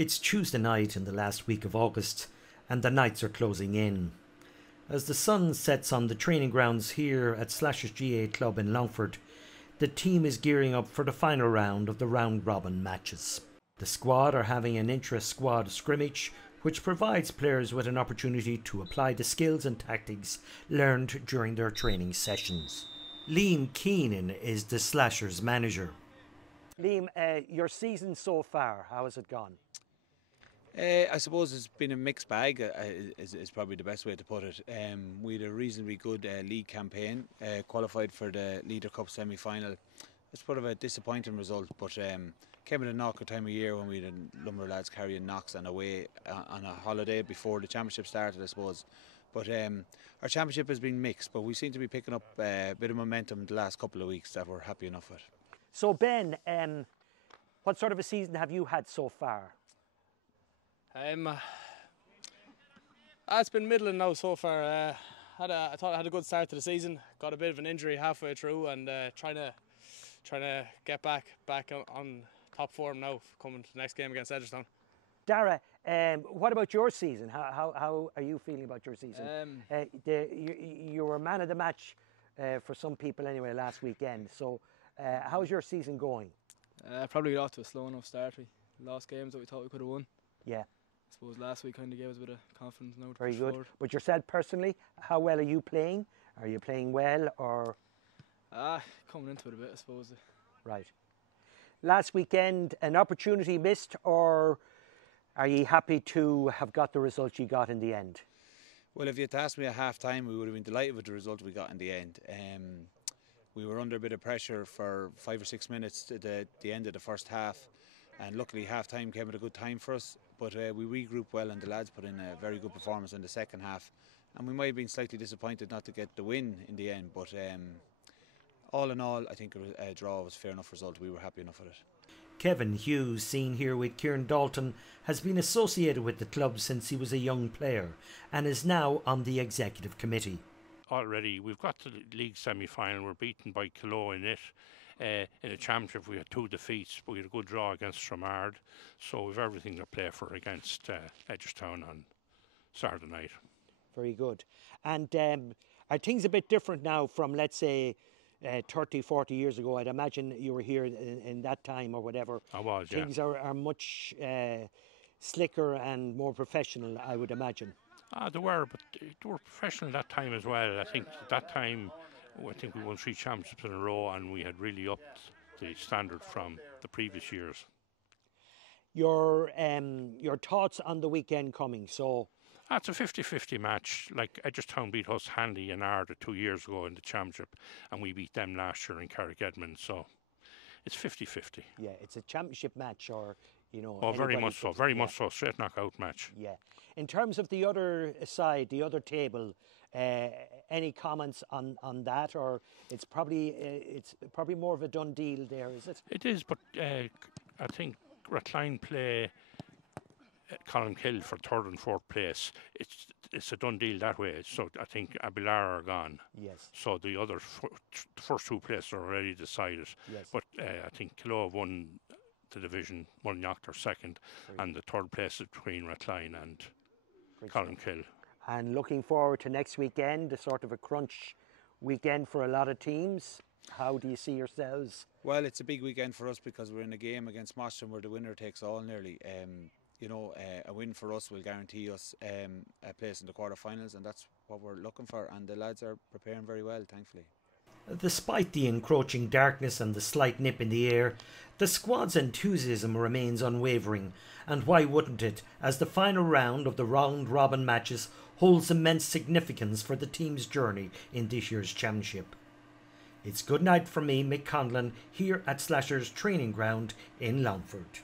It's Tuesday night in the last week of August, and the nights are closing in. As the sun sets on the training grounds here at Slashers GAA Club in Longford, the team is gearing up for the final round of the round-robin matches. The squad are having an intra-squad scrimmage, which provides players with an opportunity to apply the skills and tactics learned during their training sessions. Liam Keenan is the Slashers manager. Liam, your season so far, how has it gone? I suppose it's been a mixed bag, is probably the best way to put it. We had a reasonably good league campaign, qualified for the Leader Cup semi-final. It's sort of a disappointing result, but came at a knock time of year when we had a number of lads carrying knocks and away on a holiday before the championship started, I suppose. But our championship has been mixed, but we seem to be picking up a bit of momentum the last couple of weeks that we're happy enough with. So Ben, what sort of a season have you had so far? It's been middling now so far. I thought I had a good start to the season. Got a bit of an injury halfway through, and trying to get back on top form now, coming to the next game against Edgerstown. Dara, what about your season? How are you feeling about your season? You were man of the match for some people anyway last weekend. So how's your season going? Probably got off to a slow enough start. We lost games that we thought we could have won. Yeah. I suppose last week kind of gave us a bit of confidence now. Very good. Forward. But yourself personally, how well are you playing? Are you playing well or? Coming into it a bit, I suppose. Right. Last weekend, an opportunity missed, or are you happy to have got the result you got in the end? Well, if you had asked me at half time, we would have been delighted with the result we got in the end. We were under a bit of pressure for 5 or 6 minutes to the end of the first half, and luckily half time came at a good time for us. But we regrouped well, and the lads put in a very good performance in the second half. And we might have been slightly disappointed not to get the win in the end, but all in all, I think a draw was a fair enough result. We were happy enough with it. Kevin Hughes, seen here with Kieran Dalton, has been associated with the club since he was a young player and is now on the executive committee. Already, we've got to the league semi-final. We're beaten by Kilo in it. In the championship, we had 2 defeats, but we had a good draw against Tramard. So we've everything to play for against Edgerstown on Saturday night. Very good. And are things a bit different now from, let's say, 30, 40 years ago? I'd imagine you were here in that time or whatever. I was, yeah. Things are much slicker and more professional, I would imagine. They were, but they were professional that time as well. I think at that time, I think we won 3 championships in a row, and we had really upped the standard from the previous years. Your thoughts on the weekend coming? So it's a 50-50 match. Like Edgerstown beat us handy in Ardagh 2 years ago in the championship, and we beat them last year in Carrick-Edmond. So it's 50-50. Yeah, it's a championship match, or Oh, very much so. Very much so. Straight knockout match. Yeah. In terms of the other side, the other table, any comments on that, or it's probably more of a done deal there, is it? It is, but I think Rathline play Columkill for 3rd and 4th place. It's a done deal that way. So I think Abilar are gone. Yes. So the other the first 2 places are already decided. Yes. But I think Kilo have won the division, Mullinlock are second, and the 3rd place is between Rathline and Columkill. And looking forward to next weekend, a sort of a crunch weekend for a lot of teams. How do you see yourselves? Well, it's a big weekend for us because we're in a game against Mostyn where the winner takes all nearly. A win for us will guarantee us a place in the quarterfinals, and that's what we're looking for. And the lads are preparing very well, thankfully. Despite the encroaching darkness and the slight nip in the air, the squad's enthusiasm remains unwavering, and why wouldn't it, as the final round of the round-robin matches holds immense significance for the team's journey in this year's championship. It's good night from me, Mick Conlon, here at Slashers Training Ground in Longford.